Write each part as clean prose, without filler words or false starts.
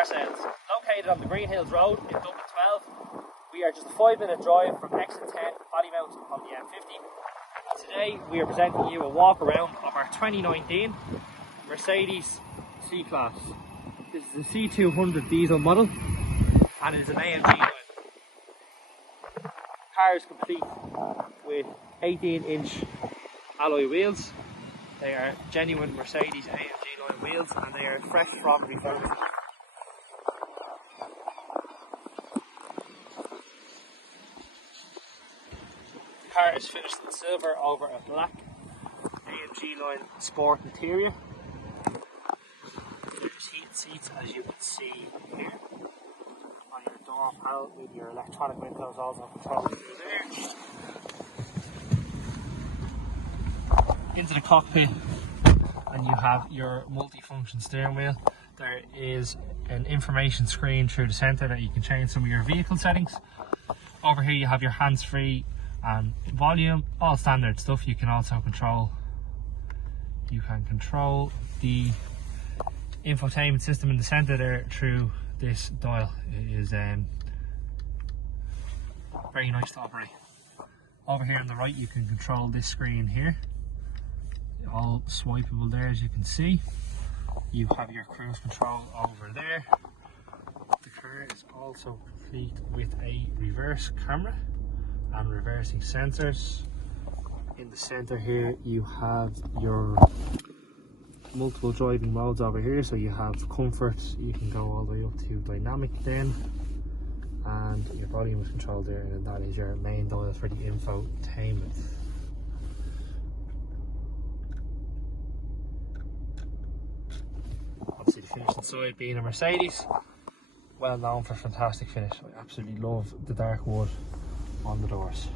car sales, located on the Greenhills Road in Dublin 12. We are just a 5-minute drive from exit 10, Ballymount on the M50. And today we are presenting you a walk around of our 2019 Mercedes C-Class. This is a C200 diesel model and it is an AMG line. The car is complete with 18-inch alloy wheels. They are genuine Mercedes AMG line wheels and they are fresh from refurbishment. The car is finished in silver over a black AMG line sport interior. There's heated seats, as you can see here, on your door panel with your electronic windows also controlled through there. Into the cockpit, and you have your multi-function steering wheel. There is an information screen through the centre that you can change some of your vehicle settings. Over here you have your hands-free and volume, all standard stuff. You can also control the infotainment system in the centre there through this dial. It is very nice to operate. Over here on the right you can control this screen here, all swipeable there, as you can see. You have your cruise control over there. The car is also complete with a reverse camera and reversing sensors. In the center here you have your multiple driving modes over here, so you have comfort, you can go all the way up to dynamic then, and your volume is controlled there, and that is your main dial for the infotainment. Obviously the finish inside being a Mercedes, well known for fantastic finish. I absolutely love the dark wood on the doors.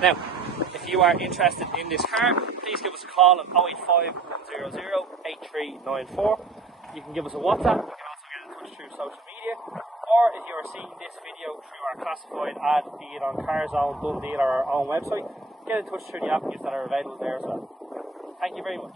Now, if you are interested in this car, please give us a call on 085 100 8394. You can give us a WhatsApp. You can also get in touch through social media. Or if you are seeing this video through our classified ad, be it on CarZone, Dundee or our own website, get in touch through the avenues that are available there as well. Thank you very much.